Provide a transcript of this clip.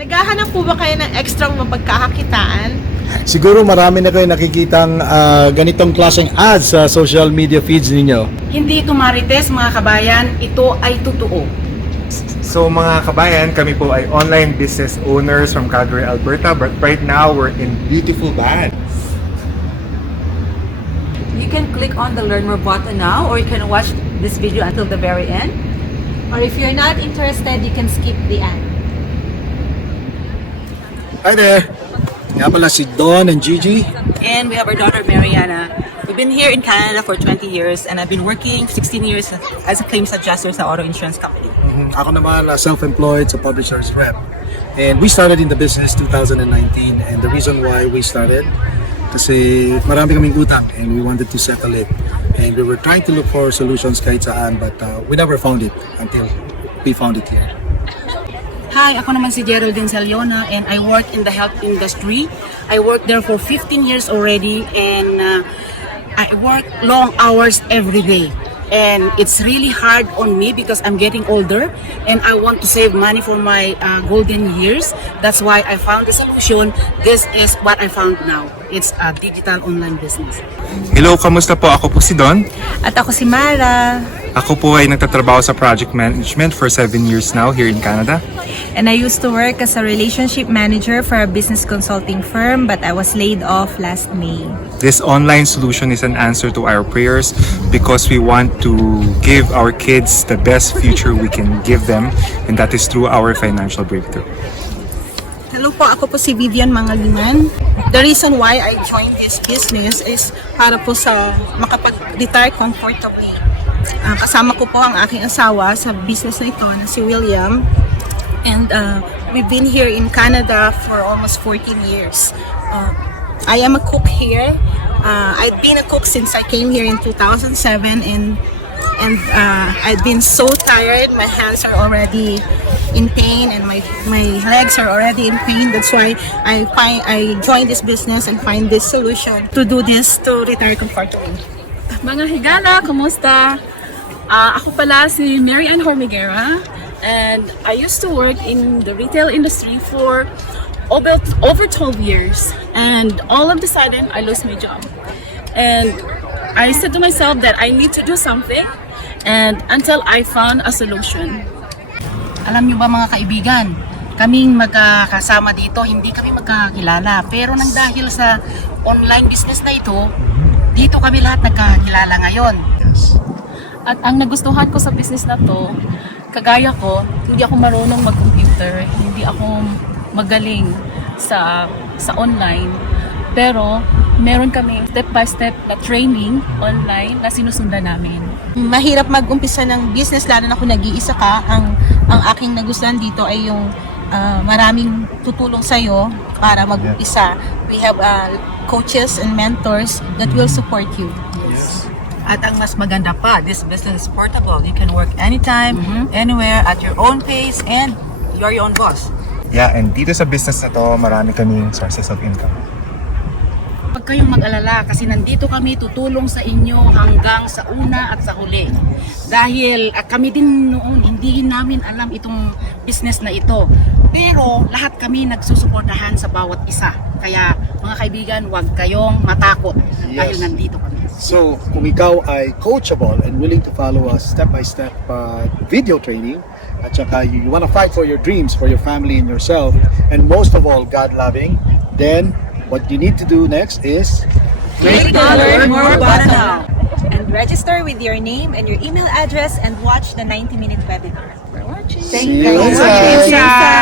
Naghahanap po ba kayo ng ekstrang mapagkakakitaan? Siguro marami na kayo nakikitang ganitong klaseng ads sa social media feeds ninyo. Hindi ito marites mga kabayan, ito ay totoo. So mga kabayan, kami po ay online business owners from Calgary, Alberta, but right now we're in beautiful Van. You can click on the Learn More button now, or you can watch this video until the very end. Or if you're not interested, you can skip the ad. Hi there! Nga pala si Don and Gigi. And we have our daughter Mariana. We've been here in Canada for 20 years and I've been working 16 years as a claims adjuster sa auto insurance company. Ako naman self-employed sa publisher's rep. And we started in the business 2019, and the reason why we started kasi marami kaming utang and we wanted to settle it. And we were trying to look for solutions kahit saan, but we never found it until we found it here. Hi, ako naman si Geraldine Saliona and I work in the health industry. I work there for 15 years already and I work long hours every day. And it's really hard on me because I'm getting older and I want to save money for my golden years. That's why I found the solution. This is what I found now. It's a digital online business. Hello, kamusta po? Ako po si Don. At ako si Mara. Ako po ay nagtatrabaho sa project management for 7 years now here in Canada. And I used to work as a relationship manager for a business consulting firm, but I was laid off last May. This online solution is an answer to our prayers because we want to give our kids the best future we can give them, and that is through our financial breakthrough. Hello po, ako po si Vivian Mangaliman. The reason why I joined this business is para po sa makapag-retire comfortably. Kasama ko po ang aking asawa sa business na ito na si William. And we've been here in Canada for almost 14 years. I am a cook here. I've been a cook since I came here in 2007 and I've been so tired. My hands are already in pain and my legs are already in pain. That's why I joined this business and find this solution to do this to retire comfortably. Mga higala, kumusta? Ako pala si Mary Ann Hormiguera and I used to work in the retail industry for over 12 years and all of a sudden I lost my job. And I said to myself that I need to do something and until I found a solution. Alam niyo ba mga kaibigan, kaming magkakasama dito, hindi kami magkakilala. Pero nang dahil sa online business na ito, dito kami lahat nagkakilala ngayon. At ang nagustuhan ko sa business na to, kagaya ko, hindi ako marunong mag-computer, hindi ako magaling sa online. Pero meron kaming step-by-step na training online na sinusundan namin. Mahirap mag-umpisa ng business lalo na kung nag-iisa ka. Ang aking nagustuhan dito ay yung maraming tutulong sa'yo para mag-umpisa. We have coaches and mentors that will support you. At ang mas maganda pa, this business is portable. You can work anytime, anywhere, at your own pace, and you're your own boss. Yeah, and dito sa business na to, marami kaming sources of income. Huwag kayong mag-alala kasi nandito kami tutulong sa inyo hanggang sa una at sa huli. Dahil kami din noon, hindi namin alam itong business na ito. Pero lahat kami nagsusuportahan sa bawat isa. Kaya mga kaibigan, huwag kayong matakot dahil nandito kami. So, kung ikaw ay coachable and willing to follow a step-by-step video training, at saka you want to fight for your dreams, for your family and yourself, and most of all, God-loving, then what you need to do next is Click the Learn More button now. And register with your name and your email address and watch the 90-minute webinar. see you inside.